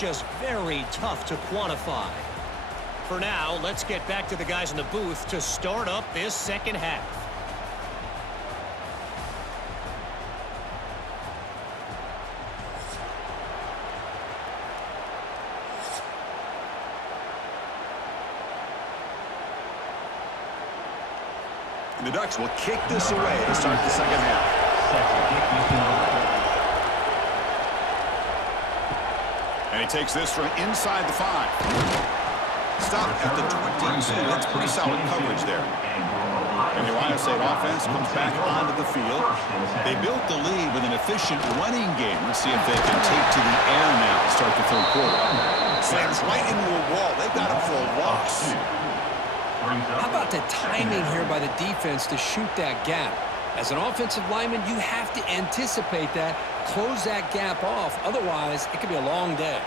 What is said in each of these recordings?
just very tough to quantify. For now, let's get back to the guys in the booth to start up this second half. The Ducks will kick this away to start the second half. And he takes this from inside the 5. Stop at the 22. That's pretty solid coverage there. And the Ohio State offense comes back onto the field. They built the lead with an efficient running game. Let's see if they can take to the air now to start the third quarter. Slams right into a wall. They've got him for a loss. How about the timing here by the defense to shoot that gap? As an offensive lineman, you have to anticipate that, close that gap off. Otherwise, it could be a long day.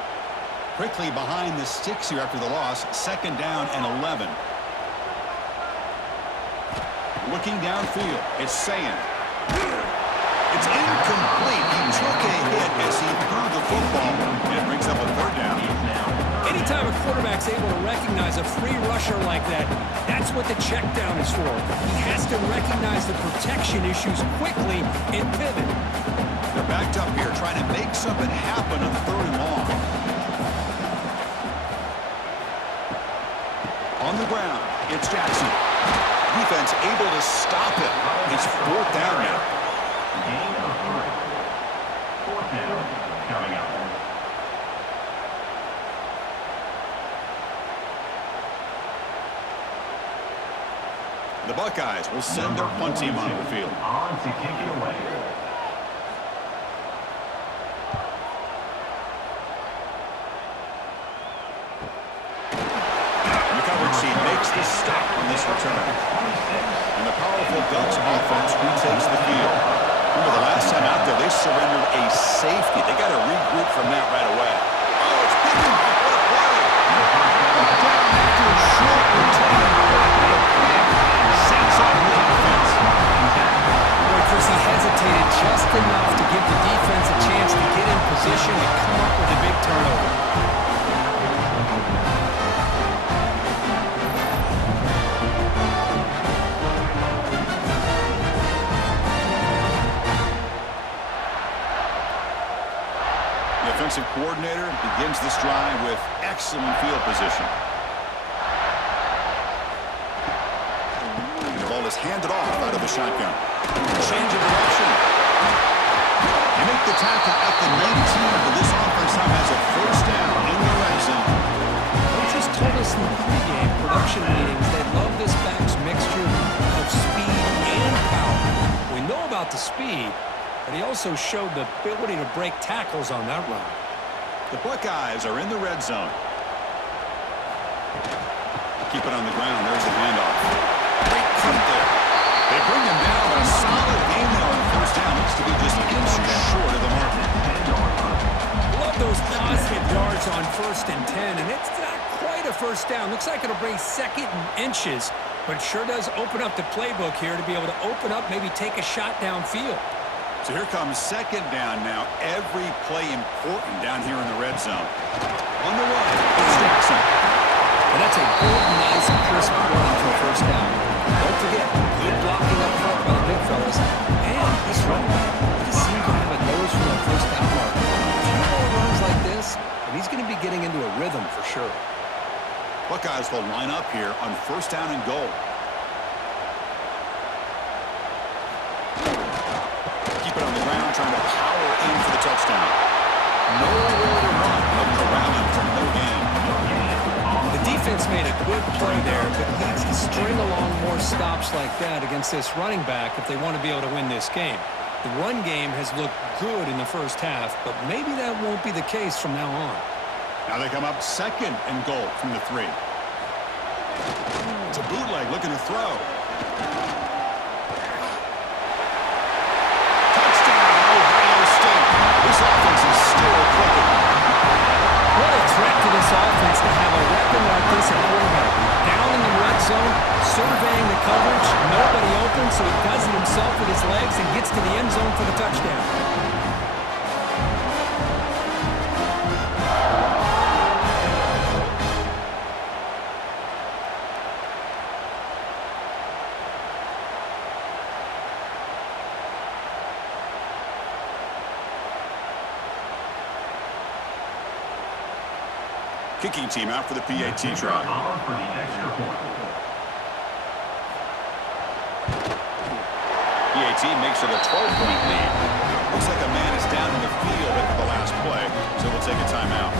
Quickly behind the sticks here after the loss. Second down and 11. Looking downfield, it's Sayin. It's incomplete. He took a hit as he threw the football, and it brings up a third down. Anytime a quarterback's able to recognize a free rusher like that, that's what the check down is for. He has to recognize the protection issues quickly and pivot. They're backed up here trying to make something happen on third and long. On the ground, it's Jackson. Defense able to stop him. It's fourth down now. Gain of 3. Fourth down coming up. The Buckeyes will send their punt team onto the field. On to kick it away. And the coverage team makes the stop on this return. And the powerful Ducks offense retakes the field. Remember the last time out there, they surrendered a safety. They got to regroup from that right away. Oh, it's picking back. What a play. Down after a short return. Chris, he hesitated just enough to give the defense a chance to get in position and come up with a big turnover. The offensive coordinator begins this drive with excellent field position. And the ball is handed off out of the shotgun. Change of direction. You make the tackle at the 19, but this offense now has a first down in the red zone. Coaches told us in the pregame production meetings they love this back's mixture of speed and power. We know about the speed, but he also showed the ability to break tackles on that run. The Buckeyes are in the red zone. Keep it on the ground. There's the handoff. Great cut there. They bring him down, but a solid game there on first down. Looks to be just inches short of the mark. Love those positive yards on 1st and 10, and it's not quite a first down. Looks like it'll bring second and inches, but it sure does open up the playbook here to be able to open up, maybe take a shot downfield. So here comes second down now. Every play important down here in the red zone. On the run, it's Jackson. And that's a good, nice, crisp run for a first down. Don't forget, good blocking up front by the big fellas. And this running back just seems to have a nose for that first down mark. A few more runs like this, and he's going to be getting into a rhythm for sure. Buckeyes will line up here on first down and goal. Keep it on the ground, trying to power in for the touchdown. Nowhere to run, but corralling from no gain. The defense made a good play there, but needs to string along more stops like that against this running back if they want to be able to win this game. The run game has looked good in the first half, but maybe that won't be the case from now on. Now they come up second and goal from the 3. It's a bootleg looking to throw. Touchdown, Ohio State. This offense is still clicking. What a threat to this offense to have a weapon like this at quarterback. Down in the red zone, surveying the coverage, nobody open, so he does it himself with his legs and gets to the end zone for the touchdown. Kicking team out for the PAT try. For the extra point. PAT makes it a 12-point lead. Looks like a man is down in the field after the last play, so we'll take a timeout.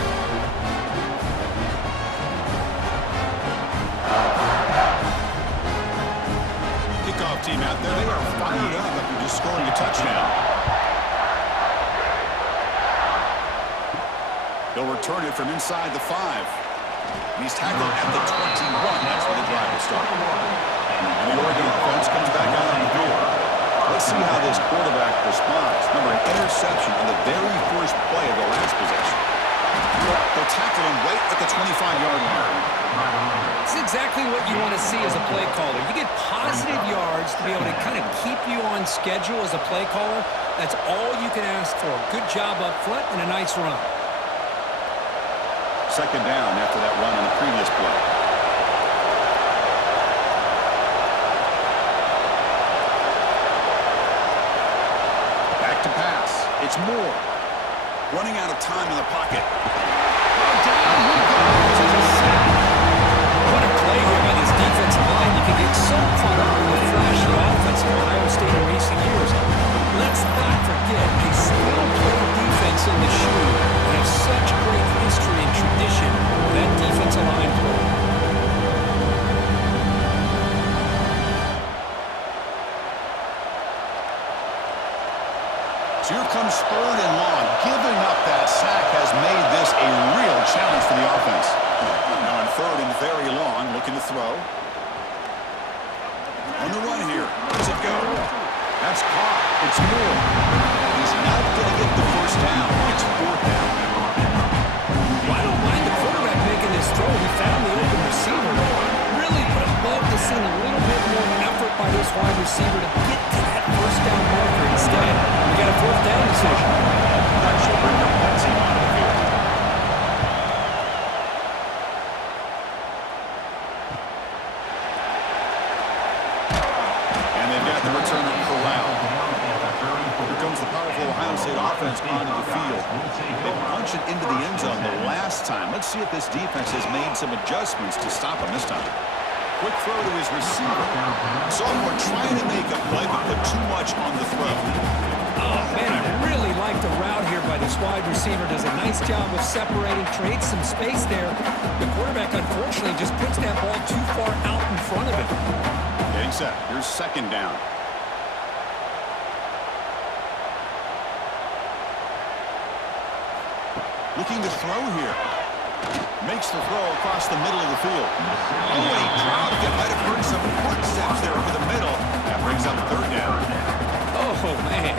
Kickoff team out there. They are fired up after just scoring a touchdown. They'll return it from inside the 5. He's tackled at the 21. That's where the drive will start. And the Oregon offense comes back out on the field. Let's see how this quarterback responds. Remember, an interception on the very first play of the last possession. They'll tackle him right at the 25-yard line. It's exactly what you want to see as a play caller. You get positive yards to be able to kind of keep you on schedule as a play caller. That's all you can ask for. Good job up front and a nice run. Second down after that run on the previous play. Back to pass. It's Moore. Running out of time in the pocket. Down he goes. It's a sack. What a play here by this defensive line. You can get so caught up in the flashy offense of Ohio State in recent years. Let's not forget a skill-played defense in the shoe and have such great history and tradition with that defensive line play. So here comes 3rd and long. Giving up that sack has made this a real challenge for the offense. Now on 3rd and very long, looking to throw. On the run here. Does it go? That's caught. It's Moore. He's not going to get the first down. It's 4th down. Well, I don't mind the quarterback making this throw. He found the open receiver. Really would have loved to see a little bit more effort by this wide receiver to get to that first down marker instead. We got a 4th down decision. That should bring the punt team onto the field. And they've got the returner corralled. Here comes the powerful Ohio State offense onto the field. They punched it into the end zone the last time. Let's see if this defense has made some adjustments to stop him this time. Quick throw to his receiver. Sophomore trying to make a play, but put too much on the throw. Oh, man, I really like the route here by this wide receiver. Does a nice job of separating, creates some space there. The quarterback, unfortunately, just puts that ball too far out in front of him. Getting set. Here's 2nd down. Looking to throw here. Makes the throw across the middle of the field. Oh, and he dropped it. Might have heard some footsteps there over the middle. That brings up 3rd down. Oh, man.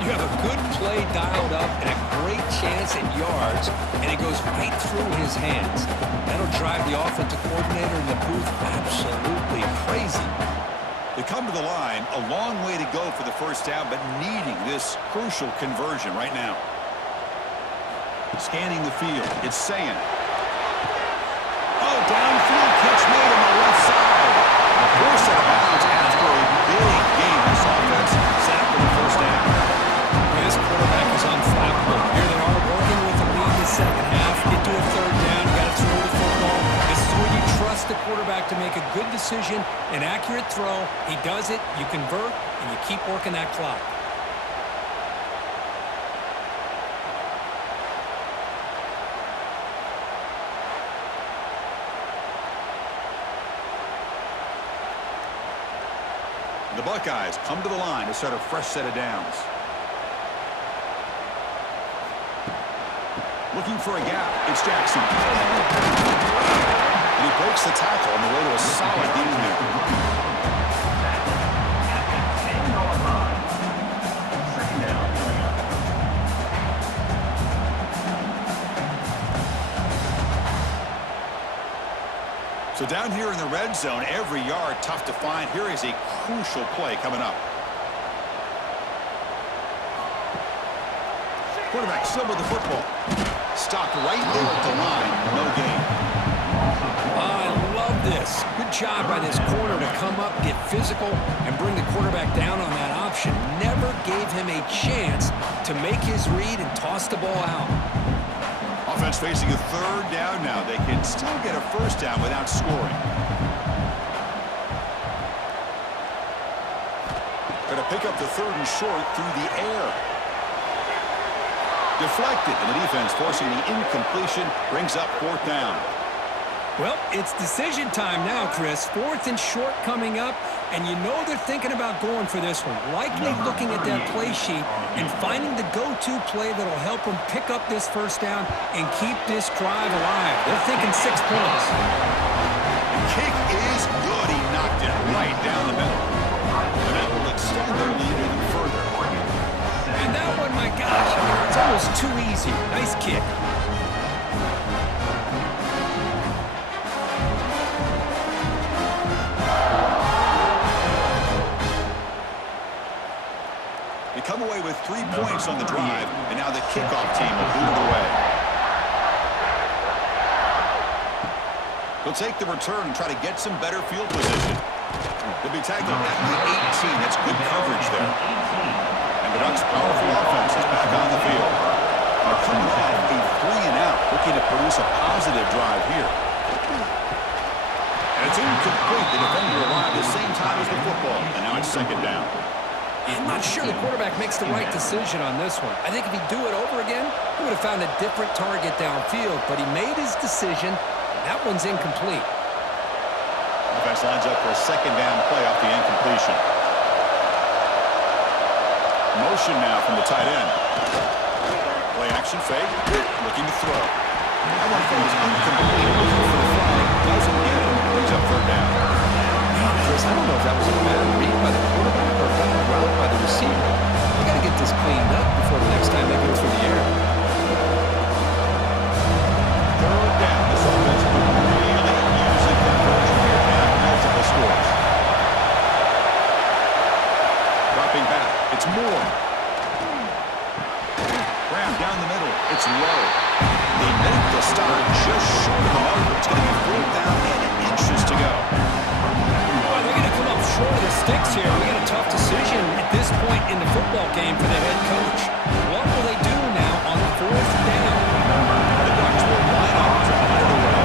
You have a good play dialed up and a great chance at yards, and it goes right through his hands. That'll drive the offensive coordinator in the booth absolutely crazy. They come to the line. A long way to go for the first down, but needing this crucial conversion right now. Scanning the field. It's saying. Oh, downfield catch made on the left side. Forced out of bounds after a big game. This offense set for the first down. This quarterback is unflappable. Here they are working with the lead in the second half. Get to a 3rd down. You got to throw the football. This is where you trust the quarterback to make a good decision, an accurate throw. He does it, you convert, and you keep working that clock. The Buckeyes come to the line to start a fresh set of downs. Looking for a gap. It's Jackson. And he breaks the tackle on the way to a solid game there. So down here in the red zone, every yard tough to find. Here is a crucial play coming up. Quarterback still with the football. Stopped right there at the line. No gain. I love this. Good job by this corner to come up, get physical, and bring the quarterback down on that option. Never gave him a chance to make his read and toss the ball out. Offense facing a third down now. They can still get a first down without scoring. Going to pick up the third and short through the air. Deflected, and the defense forcing the incompletion brings up fourth down. Well, it's decision time now, Chris. Fourth and short coming up, and you know they're thinking about going for this one. Likely looking at that play sheet and finding the go-to play that'll help them pick up this first down and keep this drive alive. They're thinking 6 points. The kick is good. He knocked it right down the middle. And that will extend their lead even further. And that one, my gosh, I mean, it's almost too easy. Nice kick. They come away with 3 points on the drive, and now the kickoff team will boot it away. They'll take the return and try to get some better field position. They'll be tackled at the 18. That's good coverage there. And the Ducks' powerful offense is back on the field. They're coming off a 3-and-out, looking to produce a positive drive here. And it's incomplete. The defender arrived at the same time as the football, and now it's second down. I'm not sure the quarterback makes the right decision on this one. I think if he'd do it over again, he would have found a different target downfield, but he made his decision. That one's incomplete. Offense lines up for a second down play off the incompletion. Motion now from the tight end. Play action fake, looking to throw. That one is incomplete, looking for the flag, doesn't get it, brings up third down. Chris, I don't know if that was a bad read by the quarterback or a bad route by the receiver. They got to get this cleaned up before the next time they go through the air. Third down. This offense will really use a conversion here and multiple scores. Dropping back. It's Moore. Graham down the middle. It's low. They make the start just short of the marker. It's going to be fourth down and inches to go. They're going to come up short of the sticks here. We got a tough decision at this point in the football game for the head coach. What will they do now on fourth down? The Ducks will line up to put it away.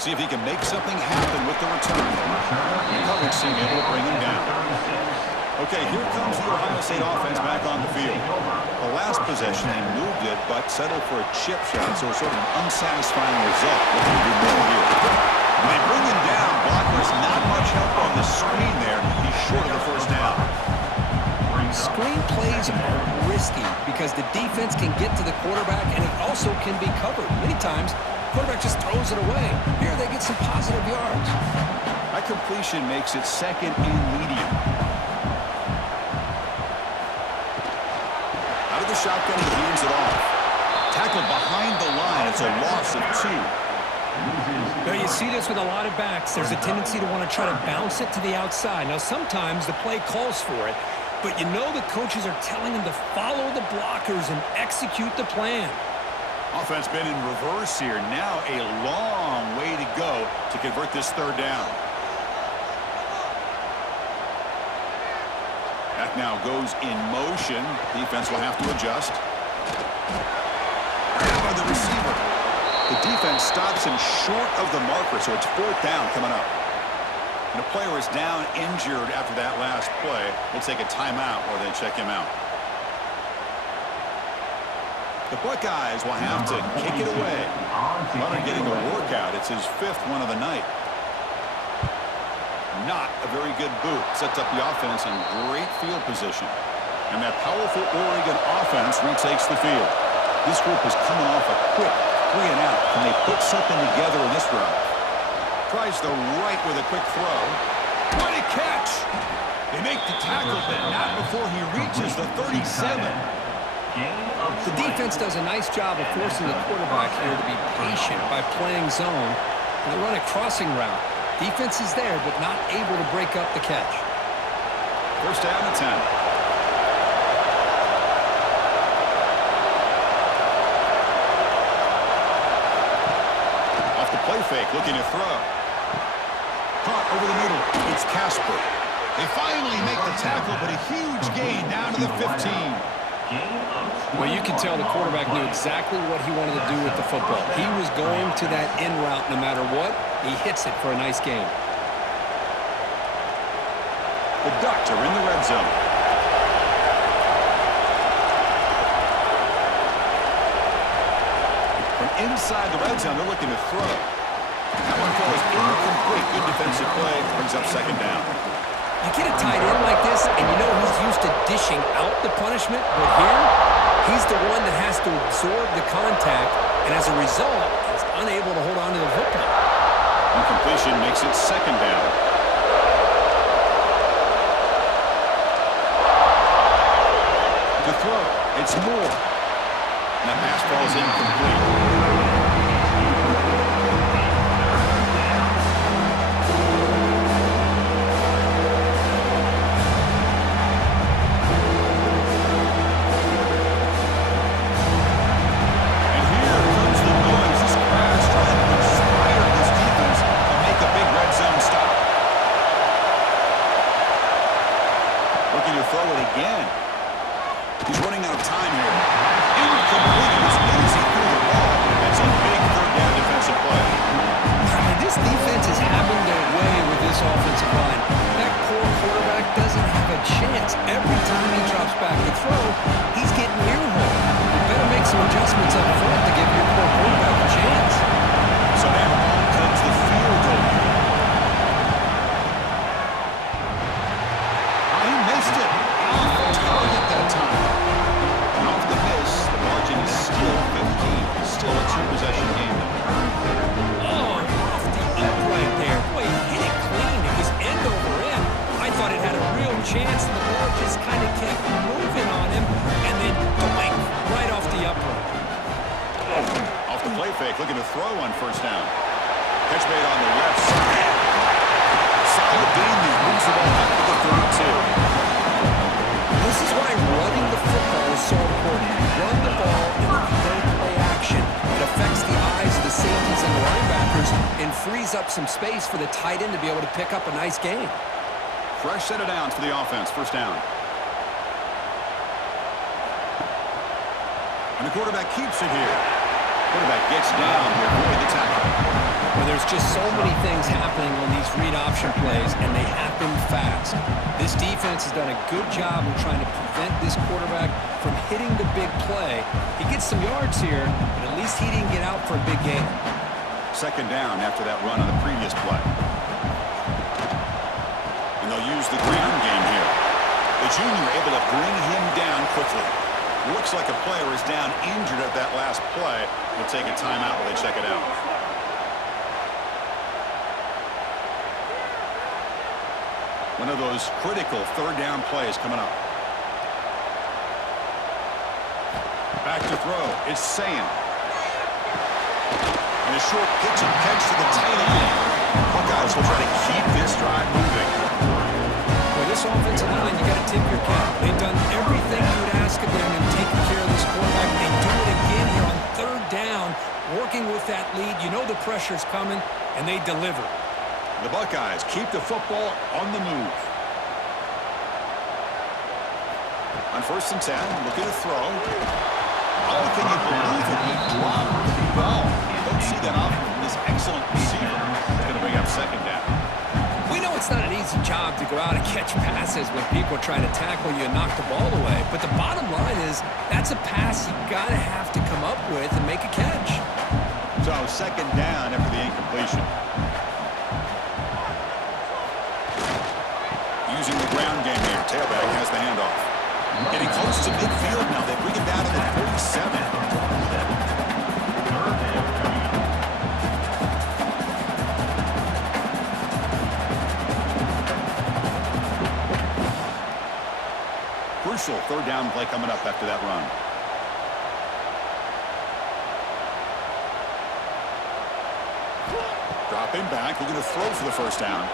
See if he can make something happen with the return. The coverage team able to bring him down. Okay, here comes the Ohio State offense back on the field. The last possession, they moved it, but settled for a chip shot, so sort of an unsatisfying result. Looking to do more here. When they bring him down, blockers not much help on the screen there. He's short of the first down. Screen plays are risky because the defense can get to the quarterback and it also can be covered. Many times, the quarterback just throws it away. Here they get some positive yards. That completion makes it second and medium. Out of the shotgun, he hands it off. Tackled behind the line. It's a loss of 2. Now you see this with a lot of backs. There's a tendency to want to try to bounce it to the outside. Now sometimes the play calls for it, but you know the coaches are telling them to follow the blockers and execute the plan. Offense been in reverse here. Now a long way to go to convert this third down. That now goes in motion. Defense will have to adjust. Grab by the receiver. The defense stops him short of the marker, so it's fourth down coming up. And a player is down injured after that last play. We'll take a timeout while they check him out. The Buckeyes will have to kick it away. Runner getting a workout. It's his 5th one of the night. Not a very good boot. Sets up the offense in great field position. And that powerful Oregon offense retakes the field. This group is coming off a quick 3-and-out. Can they put something together in this drive? Tries the right with a quick throw. What a catch! They make the tackle, but not before he reaches the 37. The defense does a nice job of forcing the quarterback here to be patient by playing zone. They run a crossing route. Defense is there, but not able to break up the catch. First down and 10. Off the play fake, looking to throw. Caught over the middle. It's Casper. They finally make the tackle, but a huge gain down to the 15. Well, you can tell the quarterback knew exactly what he wanted to do with the football. He was going to that in route no matter what. He hits it for a nice gain. The Ducks are in the red zone. From inside the red zone, they're looking to throw. That one falls incomplete. Good defensive play. Brings up second down. You get a tight end like this, and you know he's used to dishing out the punishment, but here, he's the one that has to absorb the contact, and as a result, he's unable to hold on to the football. Incompletion makes it second down. To throw, it's Moore. And that pass falls incomplete. Chance, and the ball just kind of kept moving on him, and then doink, right off the upright. Off the play fake, looking to throw on first down. Catch made on the left side. Solid gain there, moves the ball back to the 32. This is why running the football is so important. Run the ball, and when you don't play action, it affects the eyes of the safeties and the linebackers and frees up some space for the tight end to be able to pick up a nice gain. Fresh set of downs for the offense. First down. And the quarterback keeps it here. Quarterback gets down to avoid the tackle. Well, there's just so many things happening on these read option plays, and they happen fast. This defense has done a good job of trying to prevent this quarterback from hitting the big play. He gets some yards here, but at least he didn't get out for a big gain. Second down after that run on the previous play. They'll use the ground game here. The junior able to bring him down quickly. Looks like a player is down injured at that last play. We'll take a timeout while they check it out. One of those critical third down plays coming up. Back to throw. It's Sam. And a short pitch and catch to the tight end. Buckeyes will try to keep this drive moving. This offensive line, you got to tip your cap. They've done everything you would ask of them in taking care of this quarterback. They do it again here on third down, working with that lead. You know the pressure's coming, and they deliver. The Buckeyes keep the football on the move. On first and 10, looking to throw. Oh, can you believe it? He dropped the ball. You don't see that often from this excellent receiver. It's going to bring up second down. We know it's not an easy job to go out and catch passes when people are trying to tackle you and knock the ball away. But the bottom line is that's a pass you got to have to come up with and make a catch. So second down after the incompletion. Using the ground game here. Tailback has the handoff. Getting close to midfield now. They bring it down to the 47. Crucial third down play coming up after that run. Dropping back, looking to throw for the first down.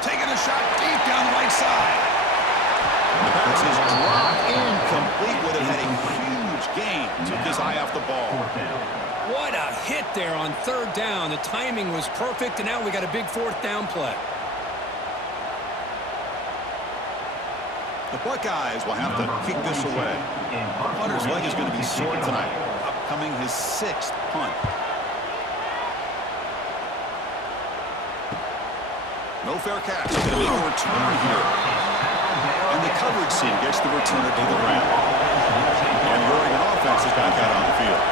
Taking a shot deep down the right side. The pass is dropped incomplete with it had a huge gain. Took his eye off the ball. What a hit there on third down. The timing was perfect, and now we got a big fourth down play. The Buckeyes will have to kick this away. The punter's leg is going to be sore tonight. Upcoming his 6th punt. No fair catch. Going to make a return here. And the coverage team gets the returner to the ground. And the Oregon offense is back out on the field.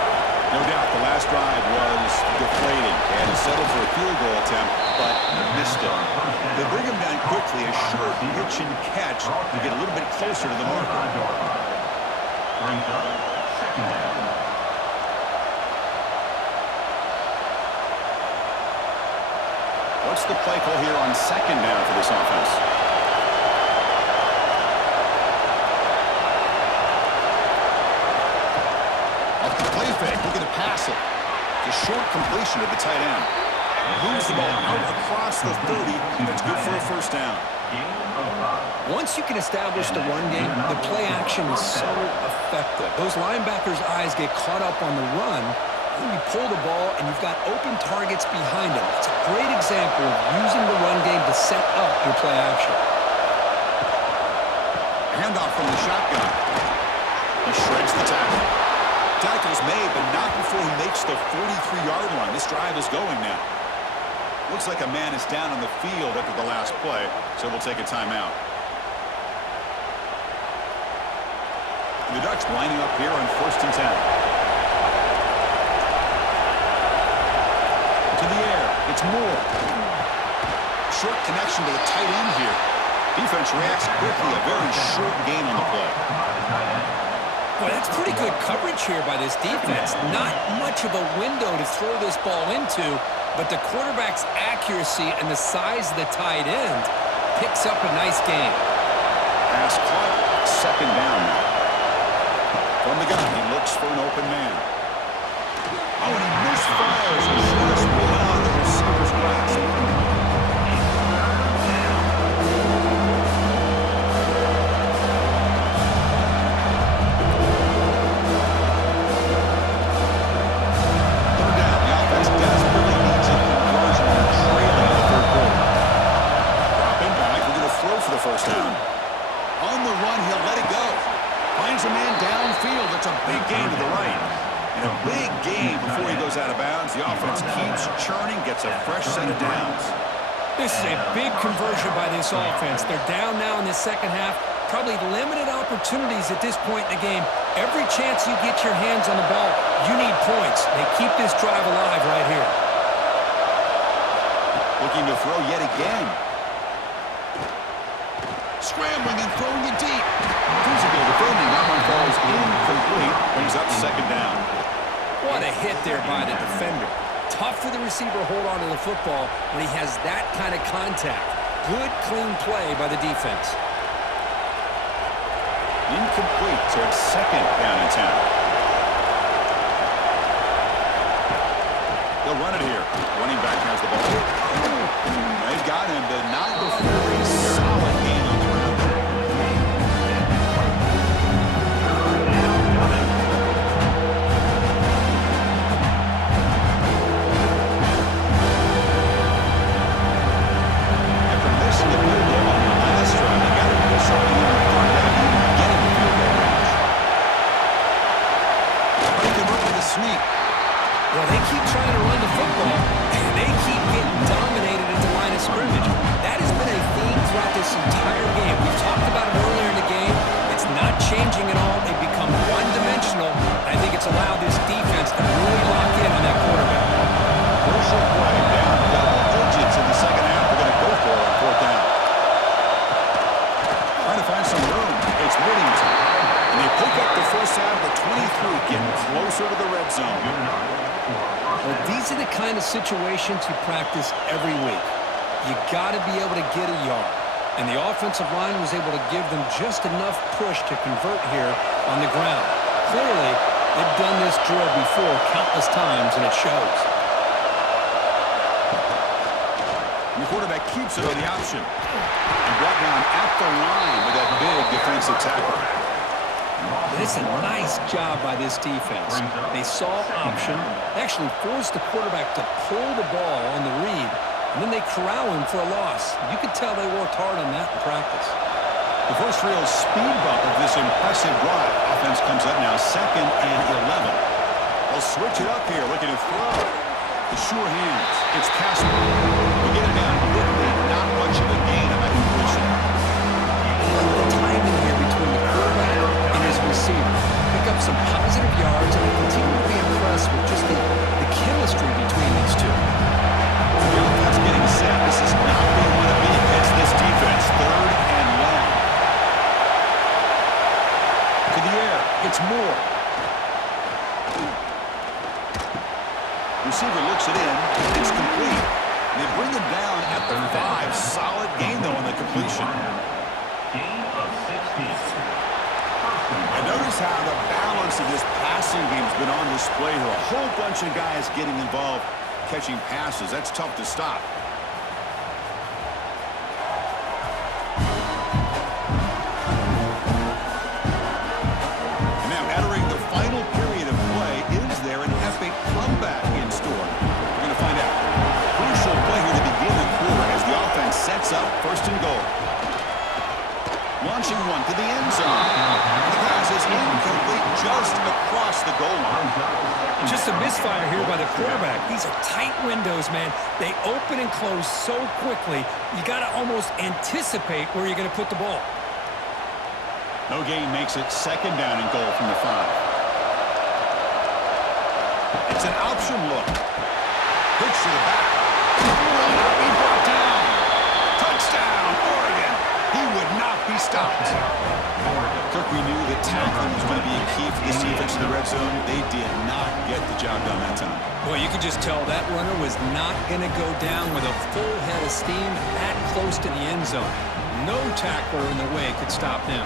No doubt the last drive was deflating and settled for a field goal attempt, but missed it. They bring him down quickly, a short pitch and catch to get a little bit closer to the marker. Brings up second down. What's the play call here on second down for this offense? Off the play fake, looking to pass it. The short completion to the tight end. Moves the ball out across the 30. That's good for a first down. Once you can establish the run game, the play action is so effective. Those linebackers' eyes get caught up on the run, and you pull the ball, and you've got open targets behind them. It's a great example of using the run game to set up your play action. Handoff from the shotgun. He shreds the tackle. Tackle's made, but not before he makes the 43-yard line. This drive is going now. Looks like a man is down on the field after the last play, so we'll take a timeout. The Ducks lining up here on 1st and 10. To the air, it's Moore. Short connection to the tight end here. Defense reacts quickly, a very short gain on the play. Boy, that's pretty good coverage here by this defense. Not much of a window to throw this ball into, but the quarterback's accuracy and the size of the tight end picks up a nice gain. Pass caught, second down now. From the gun, he looks for an open man. Oh, and he misfires just beyond the receiver's grasp. First down. On the run, he'll let it go. Finds a man downfield. It's a big gain to the right. And a big gain before he goes out of bounds. The offense keeps churning, gets a fresh set of downs. This is a big conversion by this offense. They're down now in the second half. Probably limited opportunities at this point in the game. Every chance you get your hands on the ball, you need points. They keep this drive alive right here. Looking to throw yet again. Scrambling and throwing it deep. Physical defending. That one falls incomplete. Brings up second down. What a hit there by the defender. Tough for the receiver to hold on to the football when he has that kind of contact. Good, clean play by the defense. Incomplete, so it's second down and 10. They'll run it here. Running back has the ball. They've got him, but not before a solid gain on the ground. After missing the field goal on the last drive, they got to do something on the third down, even getting the field goal range. Break him up with a sneak. Well, they keep trying to run the football, and they keep getting dominated at the line of scrimmage. That has been a theme throughout this entire game. We've talked about it earlier in the game. It's not changing at all. They've become one-dimensional. I think it's allowed this defense to really lock in on that quarterback. Crucial play, down double digits in the second half. They're going to go for it on fourth down. Trying to find some room. It's Whittington. And they pick up the first out of the 23, getting closer to the red zone. Well, these are the kind of situations you practice every week. You got to be able to get a yard. And the offensive line was able to give them just enough push to convert here on the ground. Clearly, they've done this drill before countless times, and it shows. And the quarterback keeps it on the option. And brought down at the line with that big defensive tackle. It's a nice job by this defense. They saw option, actually forced the quarterback to pull the ball on the read, and then they corral him for a loss. You could tell they worked hard on that in practice. The first real speed bump of this impressive drive. Offense comes up now 2nd and 11. They'll switch it up here, looking to throw. The sure hands. It's Casper. We get it down quickly. Not much of a gain on that completion. The timing here between the quarterback and his receiver. Pick up some positive yards, and I continue to be impressed with just the chemistry between these two. The offense getting set. This is not where you want to be against this defense. 3rd and long. To the air. It's Moore. Receiver looks it in. It's complete. They bring him down at the 5. Solid gain, though, on the completion. Gain of 16. And notice how the balance of this passing game has been on display here. A whole bunch of guys getting involved catching passes. That's tough to stop. And now entering the final period of play, is there an epic comeback in store? We're going to find out. Crucial play here to begin the quarter as the offense sets up 1st and goal. Launching one to the end zone. The pass is incomplete just across the goal line. Just a misfire here by the quarterback. These are tight windows, man. They open and close so quickly, you got to almost anticipate where you're going to put the ball. No gain makes it 2nd down and goal from the 5. It's an option look. Pitch to the back. Will not be brought down. Touchdown, Oregon. He would not be stopped. Kirk, we knew that tackling was going to be a key for this defense in the red zone. They did not get the job done that time. Well, you could just tell that runner was not going to go down with a full head of steam that close to the end zone. No tackler in the way could stop him.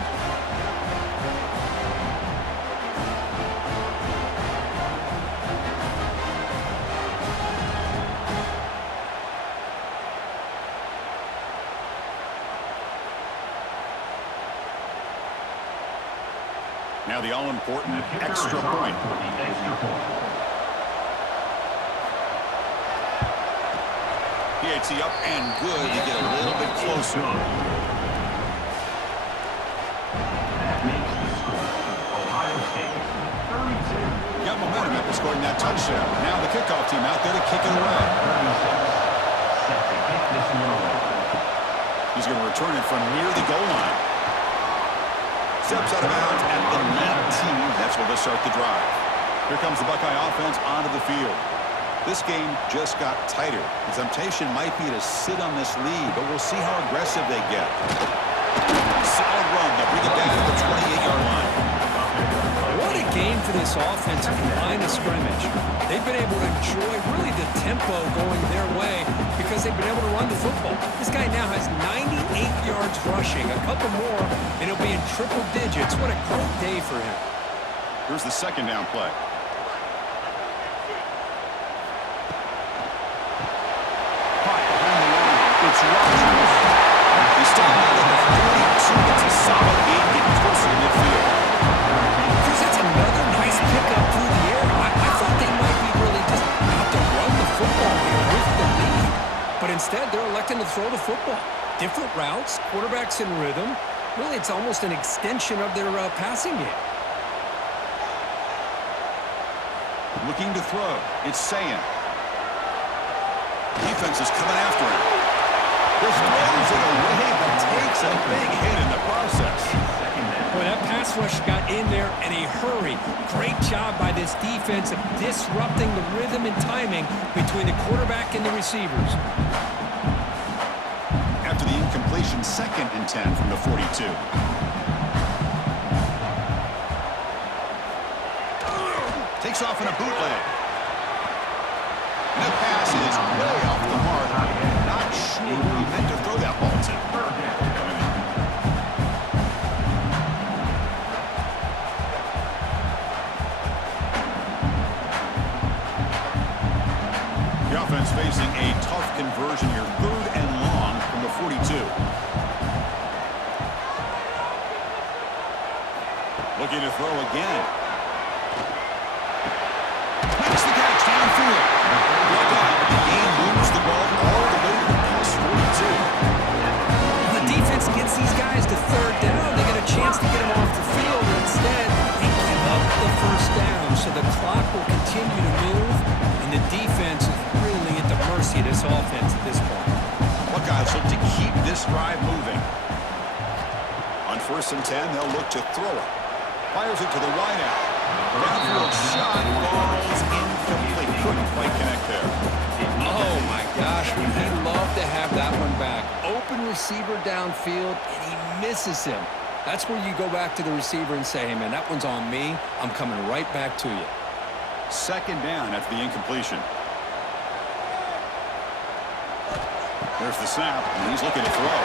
Now the all-important extra point. PAT up and good to get a little bit closer. That makes the score. Ohio State 32. Got momentum after scoring that touchdown. Now the kickoff team out there to kick it away. 36. Set to kick this one away. He's going to return it from near the goal line. Steps out of bounds at the 19. That's where they'll start the drive. Here comes the Buckeye offense onto the field. This game just got tighter. The temptation might be to sit on this lead, but we'll see how aggressive they get. Solid run. They'll bring it down to the 28-yard line. What a game for this offensive line of scrimmage. They've been able to enjoy really the tempo going their way because they've been able to run the football. This guy now has 98 yards rushing, a couple more, and he'll be in triple digits. What a great day for him. Here's the 2nd down play. Caught behind the line. It's Rodgers. He stopped at the 42. It's a solid gain getting closer to midfield. That's another nice pickup through the air. I thought they might be really just out to run the football here with the lead. But instead, they're electing to throw the football. Different routes, quarterbacks in rhythm. Really, it's almost an extension of their passing game. Looking to throw. It's Sayan. Defense is coming after him. This throws it away, but takes a big hit in the process. Boy, that pass rush got in there in a hurry. Great job by this defense of disrupting the rhythm and timing between the quarterback and the receivers. After the incompletion, 2nd and 10 from the 42. Takes off in a bootleg. And that pass is way off the mark. Not sure who he meant to throw that ball to. The offense facing a tough conversion here. 3rd and long from the 42. Looking to throw again. Makes the catch downfield. Look out. The game moves the ball all the way to the plus 42. The defense gets these guys to 3rd down. continue to move, and the defense is really at the mercy of this offense at this point. Buckeyes look to keep this drive moving. On 1st and 10, they'll look to throw it. Fires it to the wide out. Downfield shot falls incomplete. Couldn't quite connect there. Oh, my gosh. Would he love to have that one back. Open receiver downfield, and he misses him. That's where you go back to the receiver and say, hey, man, that one's on me. I'm coming right back to you. 2nd down after the incompletion. There's the snap, and he's looking to throw.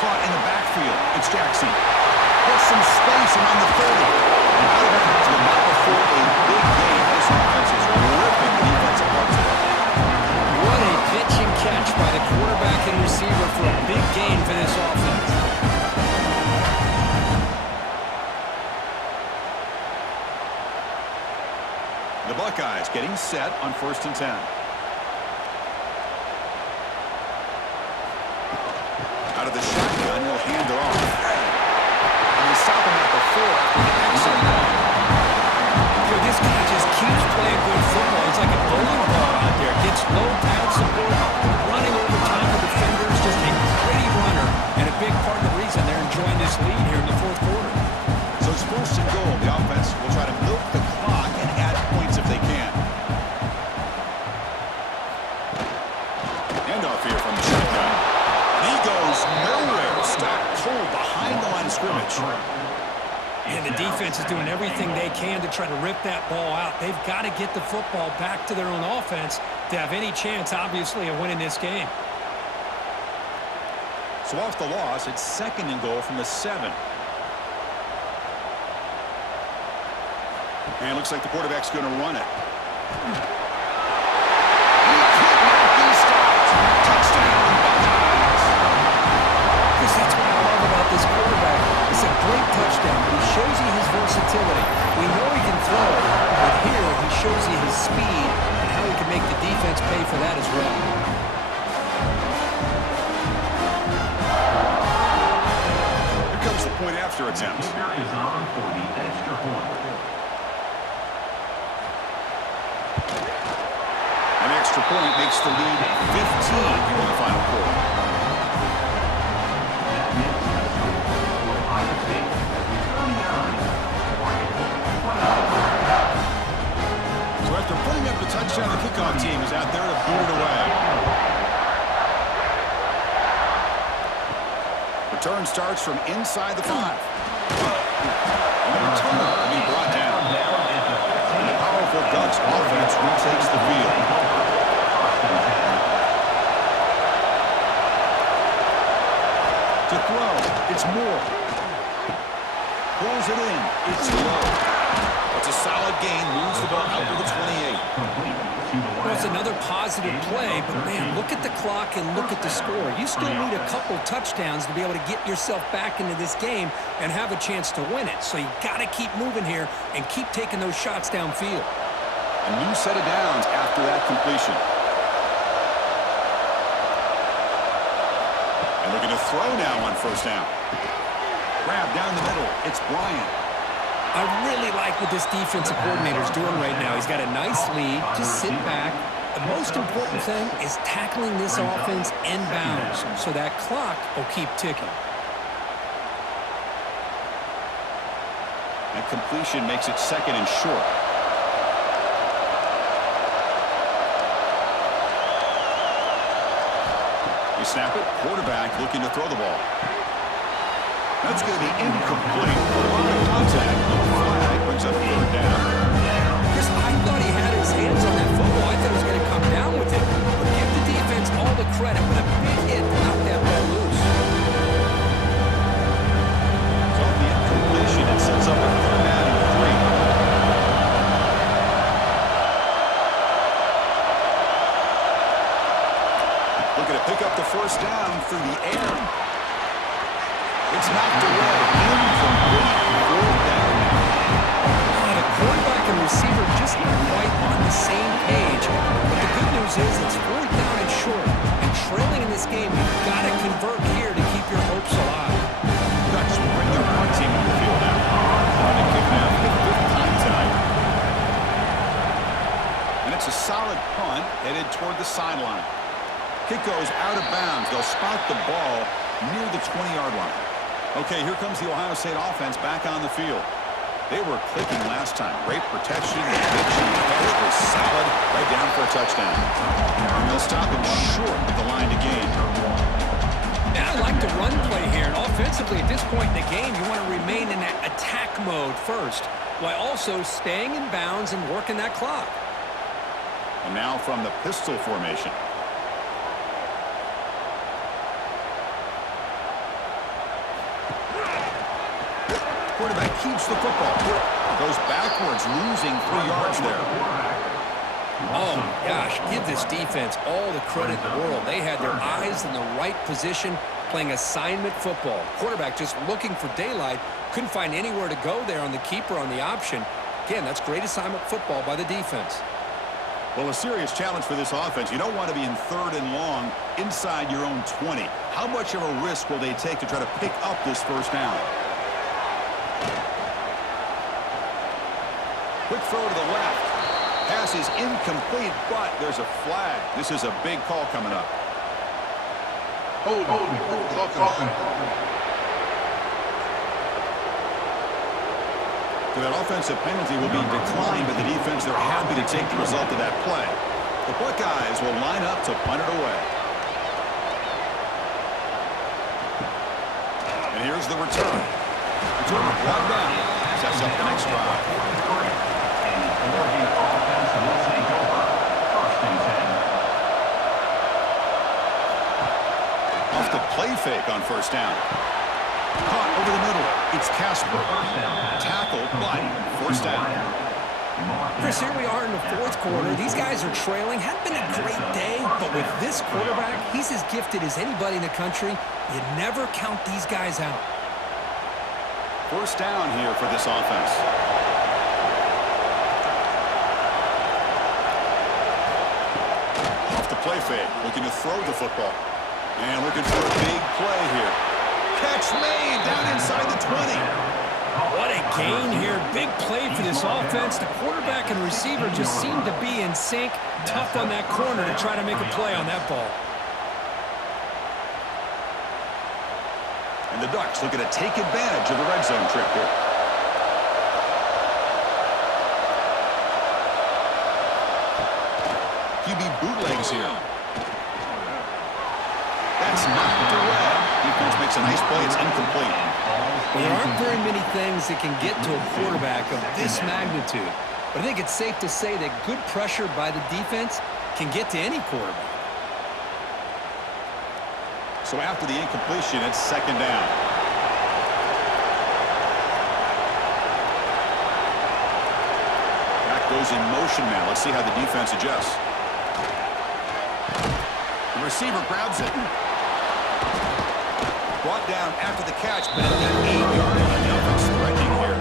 Caught in the backfield. It's Jackson. There's some space around the 30. And out of bounds, but not before a big gain. This offense is ripping the defense apart today. What a pitch and catch by the quarterback and receiver for a big gain for this offense. The Buckeyes getting set on 1st and 10. Out of the shotgun, he'll hand it off. And they stop him at the 4 after the excellent run. This guy just keeps playing good football. He's like a bowling ball out there. Gets low pad support, running over time with defenders. Just a pretty runner. And a big part of the reason they're enjoying this lead here in the 4th quarter. So it's 1st and goal. The offense will try to milk the clock and add points if they can. Handoff here from the shotgun. And he goes nowhere. Stopped cold behind the line of scrimmage. And the defense is doing everything they can to try to rip that ball out. They've got to get the football back to their own offense to have any chance, obviously, of winning this game. So off the loss, it's 2nd and goal from the 7. And it looks like the quarterback's going to run it. He could not be stopped. Touchdown, Buckeyes. Because that's what I love about this quarterback. It's a great touchdown, but he shows you his versatility. We know he can throw it, but here he shows you his speed and how he can make the defense pay for that as well. Here comes the point after attempt. Kicker is on for the extra point. An extra point makes the lead 15 here in the final quarter. Ohio State 39. So after putting up the touchdown, the kickoff team is out there to boot it away. Return starts from inside the 5. And the return will be brought down. And the powerful Ducks offense retakes the field. To throw, it's Moore. Pulls it in, it's low. It's a solid gain, moves the ball out to the 28. Well, it's another positive play, but man, look at the clock and look at the score. You still need a couple touchdowns to be able to get yourself back into this game and have a chance to win it. So you got to keep moving here and keep taking those shots downfield. A new set of downs after that completion. And looking to throw now on 1st down. Grab down the middle. It's Bryant. I really like what this defensive coordinator is doing right now. He's got a nice lead. Just sit back. The most important thing is tackling this offense inbounds so that clock will keep ticking. That completion makes it 2nd and short. You snap it. Quarterback looking to throw the ball. That's going to be incomplete. A lot of contact. No flag brings up 3rd down. Chris, I thought he had his hands on that football. I thought he was going to come down with it. But give the defense all the credit with a big hit to knock that ball loose. So the incompletion, it sets up a 3rd down and 3. Looking to pick up the 1st down through the air. It's knocked away. Incomplete. 4th down. sideline. Kick goes out of bounds. They'll spot the ball near the 20-yard line. Okay, here comes the Ohio State offense back on the field. They were clicking last time. Great protection. The catch was solid right down for a touchdown. And they'll stop him short of the line to gain. Yeah, I like the run play here. And offensively, at this point in the game, you want to remain in that attack mode first, while also staying in bounds and working that clock. And now from the pistol formation. Quarterback keeps the football. Goes backwards, losing 3 yards there. Oh, my gosh, give this defense all the credit in the world. They had their eyes in the right position, playing assignment football. Quarterback just looking for daylight. Couldn't find anywhere to go there on the keeper on the option. Again, that's great assignment football by the defense. Well, a serious challenge for this offense. You don't want to be in 3rd and long inside your own 20. How much of a risk will they take to try to pick up this first down? Quick throw to the left. Pass is incomplete, but there's a flag. This is a big call coming up. So that offensive penalty will be declined, but the defense, they're happy to take the result of that play. The Buckeyes will line up to punt it away. And here's the return. Return brought down. Sets up the next drive. Off the play fake on first down. Caught over the middle. It's Casper. Tackled, but first down. Chris, here we are in the 4th quarter. These guys are trailing. Hadn't been a great day, but with this quarterback, he's as gifted as anybody in the country. You never count these guys out. First down here for this offense. Off the play fake, looking to throw the football. And looking for a big play here. Catch made down inside the 20. What a gain here. Big play for this offense. The quarterback and receiver just seem to be in sync. Tough on that corner to try to make a play on that ball. And the Ducks looking to take advantage of the red zone trip here. QB bootlegs here. That's knocked away. Defense makes a nice play. It's incomplete. Well, there aren't very many things that can get to a quarterback of this magnitude. But I think it's safe to say that good pressure by the defense can get to any quarterback. So after the incompletion, it's second down. Back goes in motion now. Let's see how the defense adjusts. The receiver grabs it. Brought down after the catch, but at the 8-yard line. The offense threatening here.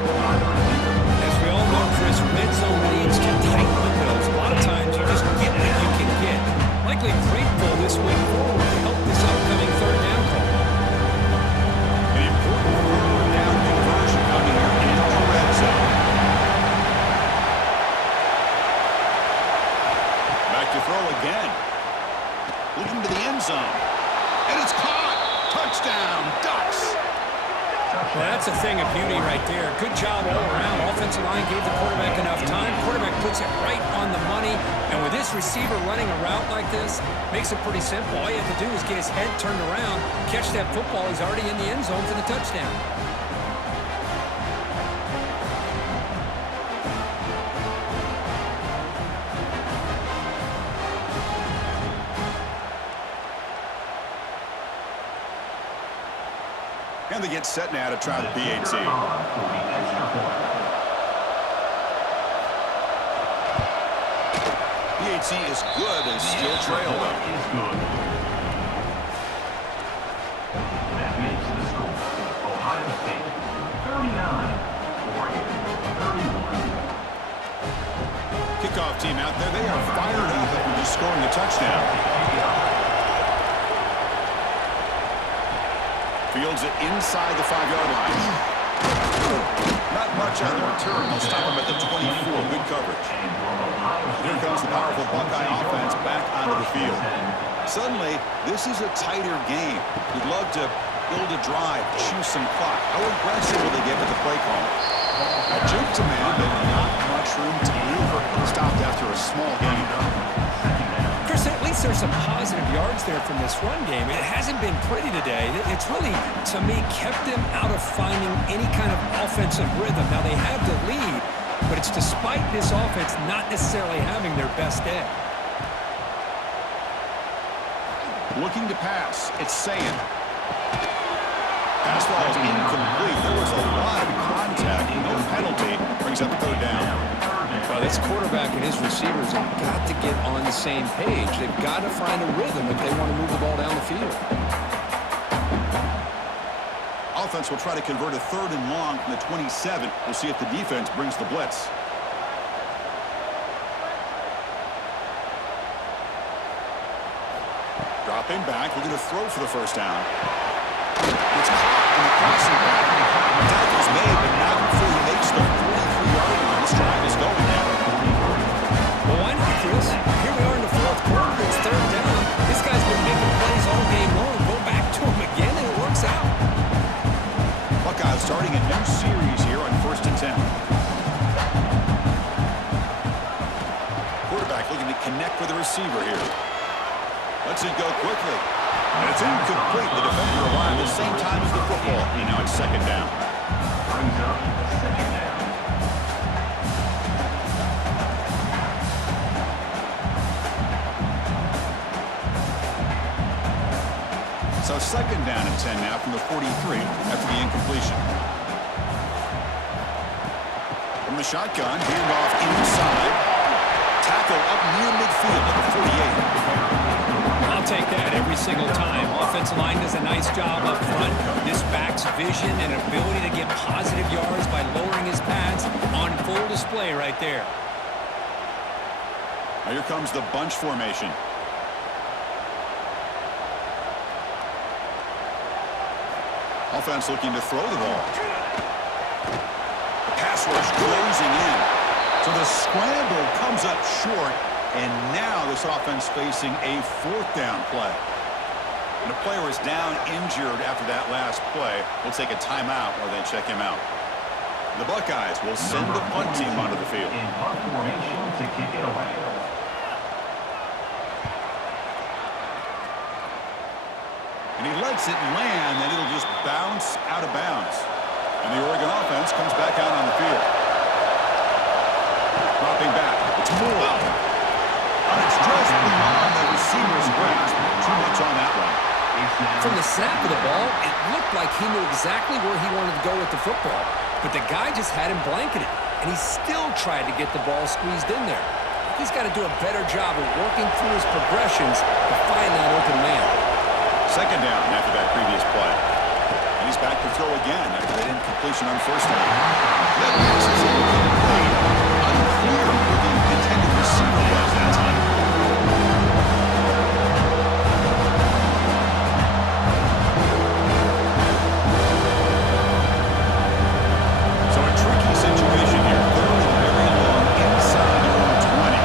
As we all know, Chris, red zone leads can tight windows. A lot of times you just get what you can get. Likely grateful this way forward to help this upcoming 3rd down call. An important 3rd down conversion coming here in the red zone. Back to throw again. Looking to the end zone. And it's caught. Touchdown, Ducks. Well, that's a thing of beauty right there. Good job all around. Offensive line gave the quarterback enough time. Quarterback puts it right on the money. And with this receiver running a route like this, makes it pretty simple. All you have to do is get his head turned around, catch that football. He's already in the end zone for the touchdown. And they get set now to try the PAT. PAT is good and still trail though. That makes the score Ohio State 39, Oregon 31. Kickoff team out there, they are fired up after just scoring a touchdown. Fields it inside the 5-yard line. Not much watch on the return. They'll stop him at the 24. Good coverage. Here comes the powerful Buckeye offense back onto the field. Suddenly, this is a tighter game. You'd love to build a drive, choose some clock. How aggressive will they get with the play call? A juke to man, but not much room to maneuver. Stopped after a small gain. Chris, at least there's some positive yards there from this run game. It hasn't been pretty today. It's really, to me, kept them out of finding any kind of offensive rhythm. Now, they have the lead, but it's despite this offense not necessarily having their best day. Looking to pass. It's Sayin. Pass ball is incomplete. There was a lot of contact. No penalty. Brings up third down. Well, this quarterback and his receivers have got to get on the same page. They've got to find a rhythm if they want to move the ball down the field. Offense will try to convert a 3rd and long from the 27. We'll see if the defense brings the blitz. Dropping back, looking to throw for the first down. It's caught in the crossing back. Tackle's made, but not before he makes the 43-yard line. This drive is going now. Well, why not, Chris? Here we are in the 4th quarter. It's 3rd down. This guy's been making plays all game long. Go back to him again, and it works out. Buckeyes starting a new series here on 1st and 10. Quarterback looking to connect with the receiver here. Lets it go quickly. And it's incomplete. The defender arrived at the same time as the football. And now it's 2nd down. Brings up 2nd down. So 2nd down and 10 now from the 43 after the incompletion. From the shotgun, handoff inside. Tackle up near midfield at the 48. I'll take that every single time. Offensive line does a nice job up front. This back's vision and ability to get positive yards by lowering his pads on full display right there. Now here comes the bunch formation. Offense looking to throw the ball. The pass rush closing in. So the scramble comes up short, and now this offense facing a 4th down play. And the player is down injured after that last play. We'll take a timeout while they check him out. The Buckeyes will send the punt team onto the field. In punt formation to kick it away. And he lets it land, and it'll just bounce out of bounds. And the Oregon offense comes back out on the field. Dropping back. It's Moore. And it's just beyond the receiver's grasp. Too much on that one. From the snap of the ball, it looked like he knew exactly where he wanted to go with the football. But the guy just had him blanketed, and he still tried to get the ball squeezed in there. He's got to do a better job of working through his progressions to find that open man. 2nd down after that previous play. And he's back to throw again after that incompletion on 1st down. That pass is incomplete. Unclear who the intended receiver was that time. So a tricky situation here. 3rd and very long inside their own 20.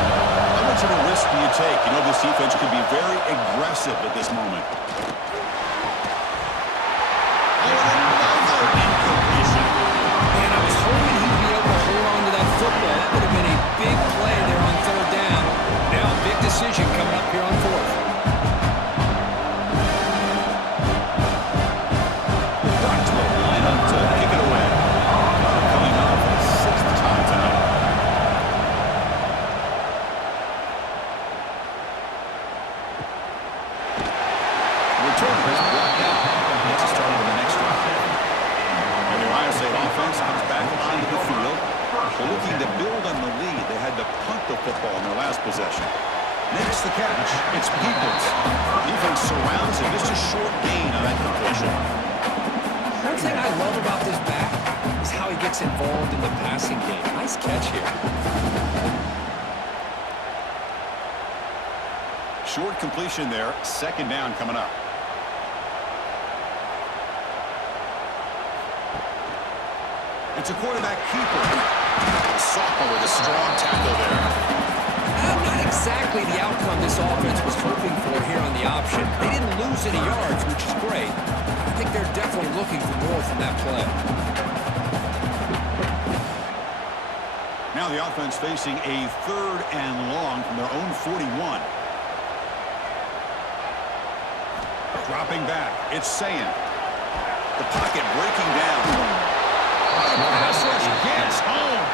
How much of a risk do you take? You know this defense could be very aggressive at this moment. Decision coming up here on 4th. Brought to a lineup to kick it away. Coming off for the 6th time tonight. Return is blocked out. It's a start of the next drive. And the Ohio State offense comes back onto the field. They're looking to build on the lead. They had to punt the football in their last possession. Makes the catch. It's Peoples. Defense surrounds him. Just a short gain on that completion. One thing I love about this back is how he gets involved in the passing game. Nice catch here. Short completion there. 2nd down coming up. It's a quarterback keeper. The sophomore with a strong tackle there. Not exactly the outcome this offense was hoping for here on the option. They didn't lose any yards, which is great. I think they're definitely looking for more from that play. Now the offense facing a 3rd and long from their own 41. Dropping back, it's Sayin. The pocket breaking down. Pass rush gets home.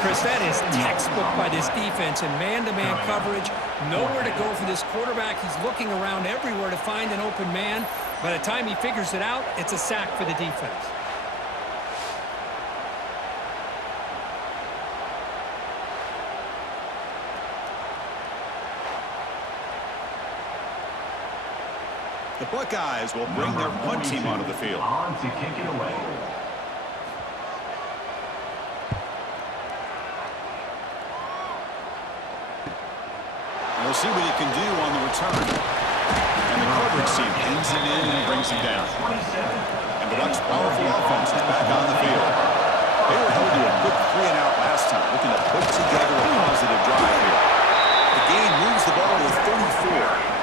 Chris, that is textbook by this defense in man-to-man coverage. Nowhere to go for this quarterback. He's looking around everywhere to find an open man. By the time he figures it out, it's a sack for the defense. The Buckeyes will bring their punt team onto the field. On to kick it away. And we'll see what he can do on the return. And the coverage team pins him in and brings him down. And the Ducks' powerful offense is back on the field. They were held to a quick 3-and-out last time, looking to put together a positive drive here. The game moves the ball to 34.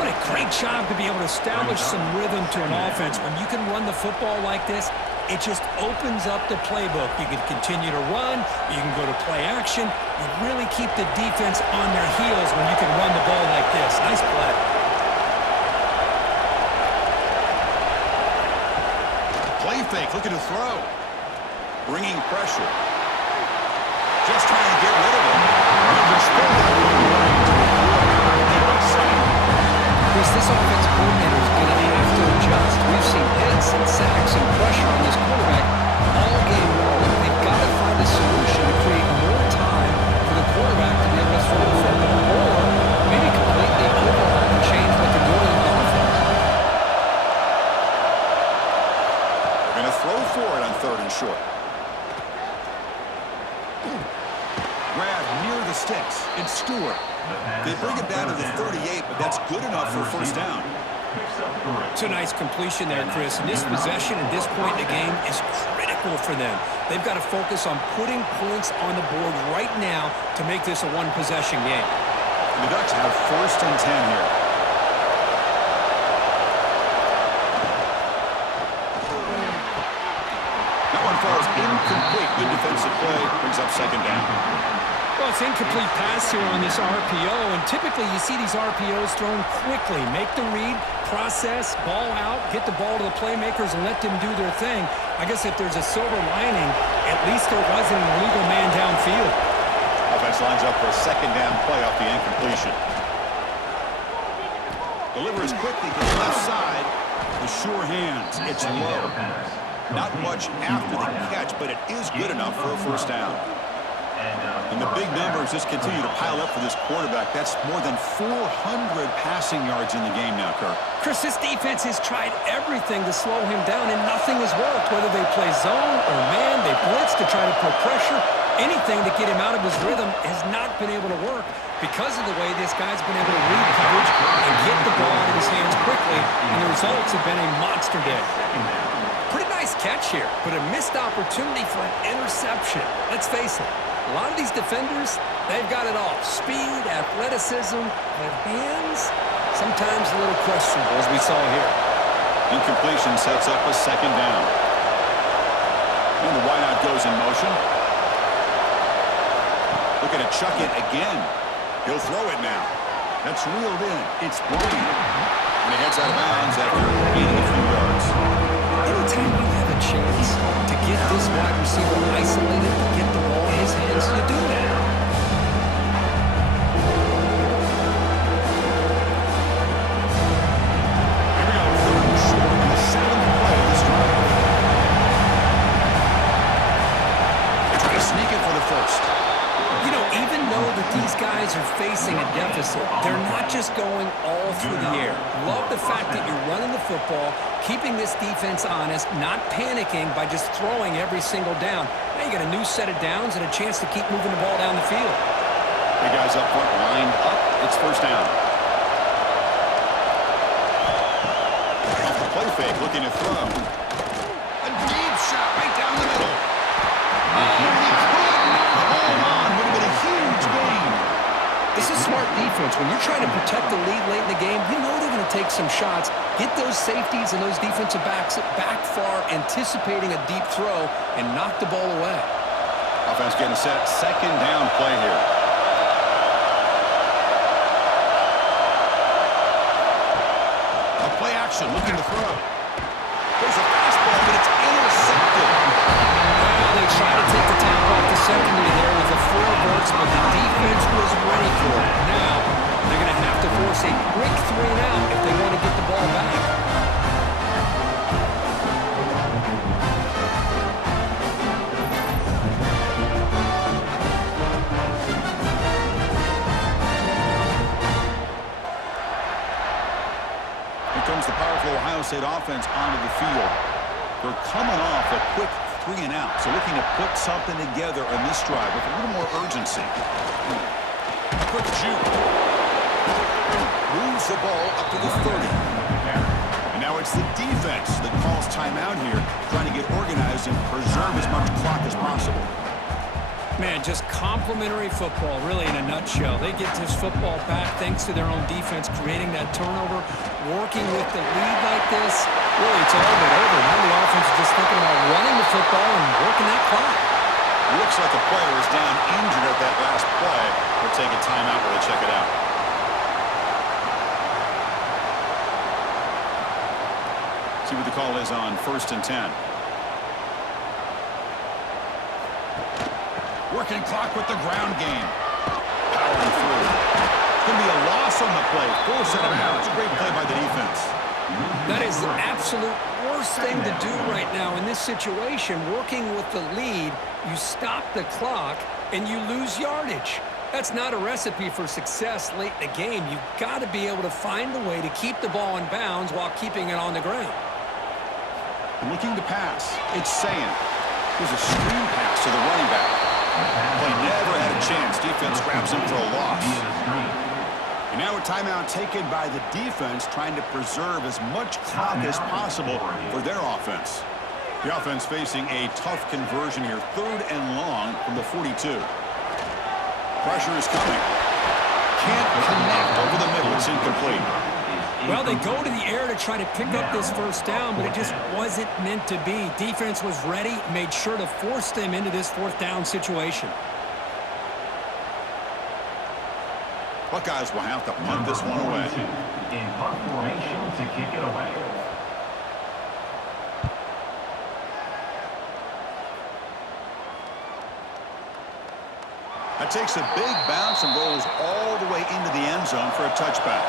What a great job to be able to establish some rhythm to an offense. When you can run the football like this, it just opens up the playbook. You can continue to run. You can go to play action. You really keep the defense on their heels when you can run the ball like this. Nice play. Play fake, looking to throw. Bringing pressure. Just trying to get rid of it. Chris, this offense coordinator is going to have to adjust. We've seen hits and sacks and pressure on this quarterback all game long. They've got to find a solution to create more time for the quarterback to be able to throw the football, or maybe completely overhaul and change what they're doing on offense. They're going to throw for it on 3rd and short. Grab near the sticks. It's Stewart. They bring it down to the 38, but that's good enough for a 1st down. It's a nice completion there, Chris. And this possession at this point in the game is critical for them. They've got to focus on putting points on the board right now to make this a one-possession game. The Ducks have 1st and 10 here. That one falls incomplete. Good defensive play. Brings up 2nd down. Well, it's incomplete pass here on this RPO, and typically you see these RPOs thrown quickly. Make the read, process, ball out, get the ball to the playmakers and let them do their thing. I guess if there's a silver lining, at least there wasn't an illegal man downfield. Offense lines up for a 2nd down play off the incompletion. Delivers quickly to the left side. The sure hands. It's low. Not much after the catch, but it is good enough for a 1st down. And the big numbers just continue to pile up for this quarterback. That's more than 400 passing yards in the game now, Kirk. Chris, this defense has tried everything to slow him down, and nothing has worked. Whether they play zone or man, they blitz to try to put pressure. Anything to get him out of his rhythm has not been able to work because of the way this guy's been able to read coverage and get the ball out of his hands quickly, and the results have been a monster day. Pretty nice catch here, but a missed opportunity for an interception. Let's face it. A lot of these defenders, they've got it all. Speed, athleticism, but hands, sometimes a little questionable, as we saw here. Incompletion sets up a 2nd down. And the wideout goes in motion. Looking to chuck it again. He'll throw it now. That's reeled in. It's Bryant. And he heads out of bounds after gaining a few yards. Anytime you have a chance to get this wide receiver isolated, to get the ball in his hands, you do that. Here we go, 3rd and short in the 7th play of this drive. They try to sneak it for the 1st. You know, even though that these guys are facing a deficit, they're not just going all through the air. Love the fact that you're running the football, keeping this defense honest, not panicking by just throwing every single down. Now you got a new set of downs and a chance to keep moving the ball down the field. Big guys up front lined up. It's 1st down. Off the play fake, looking to throw. A deep shot right down the middle. defense. When you're trying to protect the lead late in the game, you know they're going to take some shots, get those safeties and those defensive backs back far, anticipating a deep throw, and knock the ball away. Offense getting set. Second down play here. A play action, looking to throw. There's a fastball, but it's intercepted. Well, they tried to take the top off the secondary there with the four verts, but the defense was ready for it. Now, they're going to have to force a quick 3-and-out if they want to get the ball back. Here comes the powerful Ohio State offense onto the field. They're coming off a quick 3-and-out, so looking to put something together on this drive with a little more urgency. Quick juke. Moves the ball up to the 30. And now it's the defense that calls timeout here, trying to get organized and preserve as much clock as possible. Man, just complimentary football, really, in a nutshell. They get this football back thanks to their own defense, creating that turnover, working with the lead like this. Really, it's all but over. Now the offense is just thinking about running the football and working that clock. Looks like the player is down injured at that last play. We'll take a timeout while they check it out. See what the call is on 1st and 10. Working clock with the ground game. Powering through. It's going to be a loss on the play. Full set of downs. Great play by the defense. That is the absolute worst thing to do right now in this situation. Working with the lead, you stop the clock, and you lose yardage. That's not a recipe for success late in the game. You've got to be able to find a way to keep the ball in bounds while keeping it on the ground. Looking to pass. It's Sayin. There's a screen pass to the running back. Play never had a chance. Defense grabs him for a loss. And now a timeout taken by the defense, trying to preserve as much clock as possible for their offense. The offense facing a tough conversion here. 3rd and long from the 42. Pressure is coming. Can't connect over the middle. It's incomplete. Well, they go to the air to try to pick up this first down, but it just wasn't meant to be. Defense was ready, made sure to force them into this 4th down situation. Buckeyes will have to punt this one away. In punt formation to kick it away. That takes a big bounce and rolls all the way into the end zone for a touchback.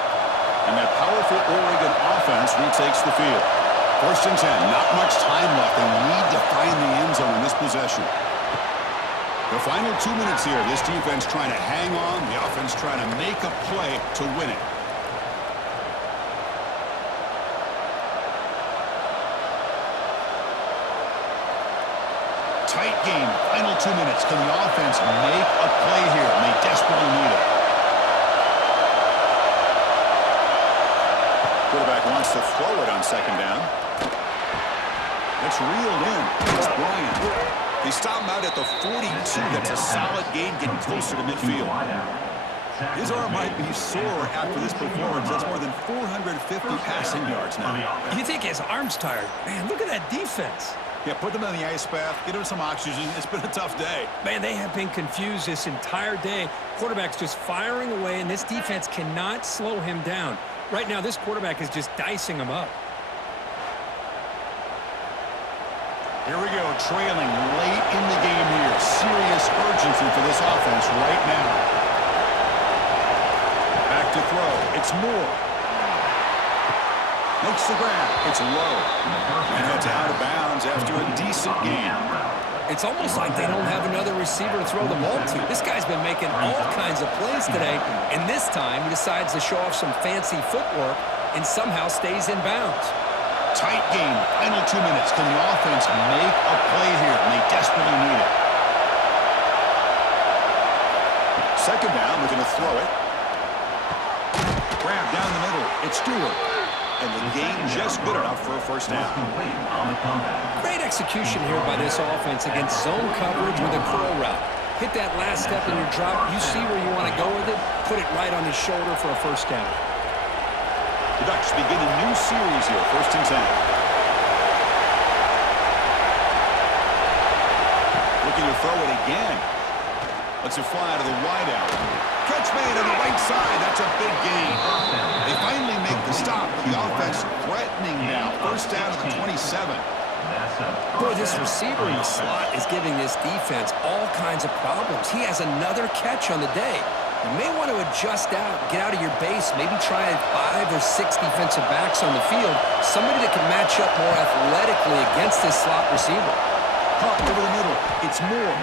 And that powerful Oregon offense retakes the field. 1st and 10, not much time left. They need to find the end zone in this possession. The final 2 minutes here. This defense trying to hang on. The offense trying to make a play to win it. Tight game. Final 2 minutes. Can the offense make a play here? And they desperately need it. Quarterback wants to throw it on 2nd down. It's reeled in. It's Bryant. They stop him out at the 42. That's a solid gain, getting closer to midfield. His arm might be sore after this performance. That's more than 450 passing yards now. You think his arm's tired? Man, look at that defense. Yeah, put them in the ice bath, get him some oxygen. It's been a tough day. Man, they have been confused this entire day. Quarterback's just firing away, and this defense cannot slow him down. Right now, this quarterback is just dicing him up. Here we go, trailing late in the game here. Serious urgency for this offense right now. Back to throw. It's Moore. Makes the grab. It's low. And it's out of bounds after a decent game. It's almost like they don't have another receiver to throw the ball to. This guy's been making all kinds of plays today, and this time he decides to show off some fancy footwork and somehow stays in bounds. Tight game, final 2 minutes. Can the offense make a play here? And they desperately need it. 2nd down, looking to throw it. Grab down the middle. It's Stewart. And the gain just good enough for a 1st down. Great execution here by this offense against zone coverage with a curl route. Hit that last step in your drop. You see where you want to go with it. Put it right on his shoulder for a first down. The Ducks begin a new series here, 1st and 10. Looking to throw it again. Lets it fly to the wideout. Catch made on the right side. That's a big gain. They finally make the stop. The offense threatening now. 1st down at the 27. Boy, this receiver in the slot is giving this defense all kinds of problems. He has another catch on the day. You may want to adjust out, get out of your base, maybe try 5 or 6 defensive backs on the field, somebody that can match up more athletically against this slot receiver. Hunt over the middle. It's Moore.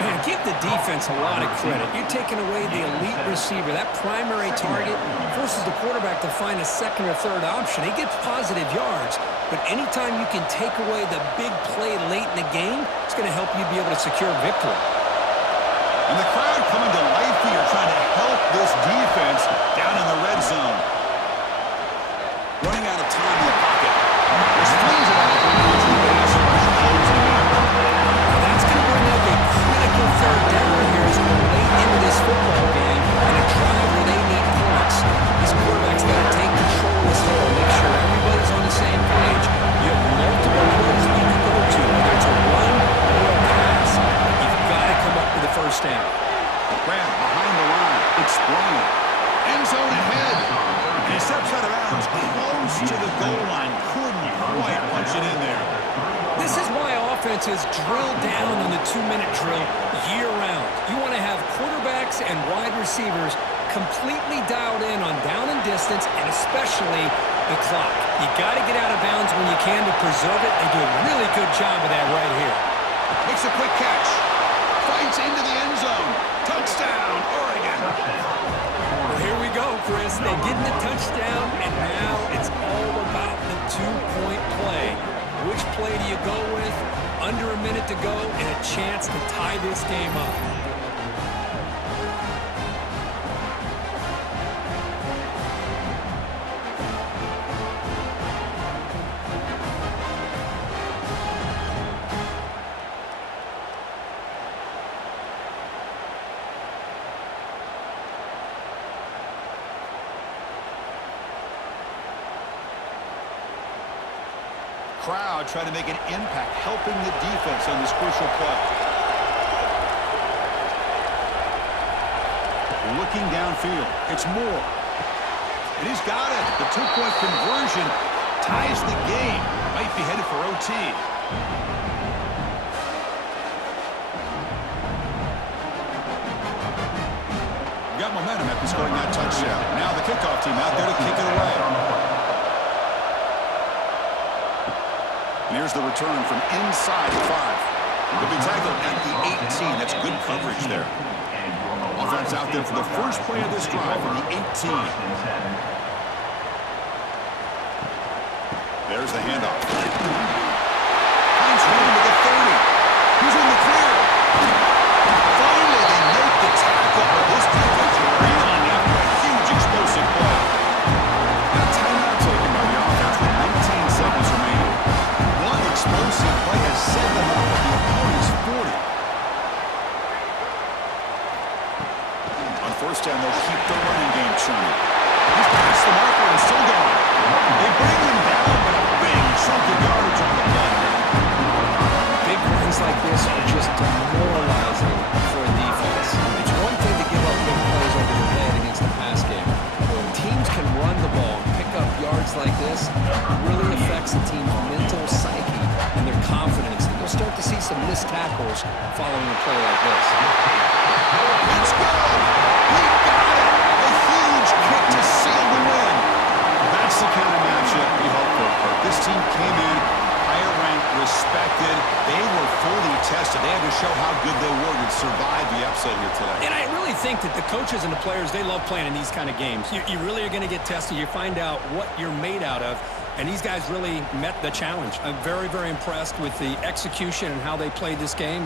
Man, give the defense a lot of credit. You're taking away the elite receiver. That primary target forces the quarterback to find a second or third option. He gets positive yards, but anytime you can take away the big play late in the game, it's going to help you be able to secure victory. And the crowd coming to life here, trying to help this defense down in the red zone. Running out of time in the pocket. This flings it out. That's going to bring up a critical third down here as we're late into this football game and a drive where they need points. This quarterback's got to take control of this ball, make sure everybody's on the same page. You have multiple plays you can go to, whether it's a run or a pass. You've got to come up with a first down. Grab behind the line. It's Bryant. End zone ahead. And he steps out of bounds close to the goal line. Couldn't quite punch it in there. This is why offenses drill down on the 2-minute drill year-round. You want to have quarterbacks and wide receivers completely dialed in on down and distance, and especially the clock. You got to get out of bounds when you can to preserve it. They do a really good job of that right here. Makes a quick catch. Fights into the end zone. Touchdown, Oregon. Well, here we go, Chris. They get the touchdown, and now it's all about the 2-point play. Which play do you go with? Under a minute to go and a chance to tie this game up. Crowd trying to make an impact, helping the defense on this crucial play. Looking downfield, it's Moore. And he's got it. The 2-point conversion ties the game. Might be headed for OT. Got momentum after scoring that touchdown. Now the kickoff team out there to kick it away. And here's the return from inside the 5. He'll be tackled at the 18. That's good coverage there. Offense out there for the first play of this drive from the 18. There's the handoff. Hines running to the 30. Who's in the clear? Finally, they make the tackle, but this defense reeling after a huge explosive play. And a timeout taken by the offense with 19 seconds remaining. One explosive play has set them up at the opponent's 40. On 1st down, they'll keep the running game churning. He's past the marker and still going. They bring him down, but a big chunk of yardage on the play. Big runs like this are just demoralizing for a defense. It's one thing to give up big plays over your head against the pass game. When teams can run the ball and pick up yards like this, it really affects a team's mental psyche and their confidence. And you'll start to see some missed tackles following a play like this. Let's go! He got it! A huge kick to seal the win. That's the kind of matchup we hope for. This team came in higher ranked, respected. They were fully tested. They had to show how good they were to survive the upset here today. And I really think that the coaches and the players, they love playing in these kind of games. You really are going to get tested. You find out what you're made out of. And these guys really met the challenge. I'm very, very impressed with the execution and how they played this game.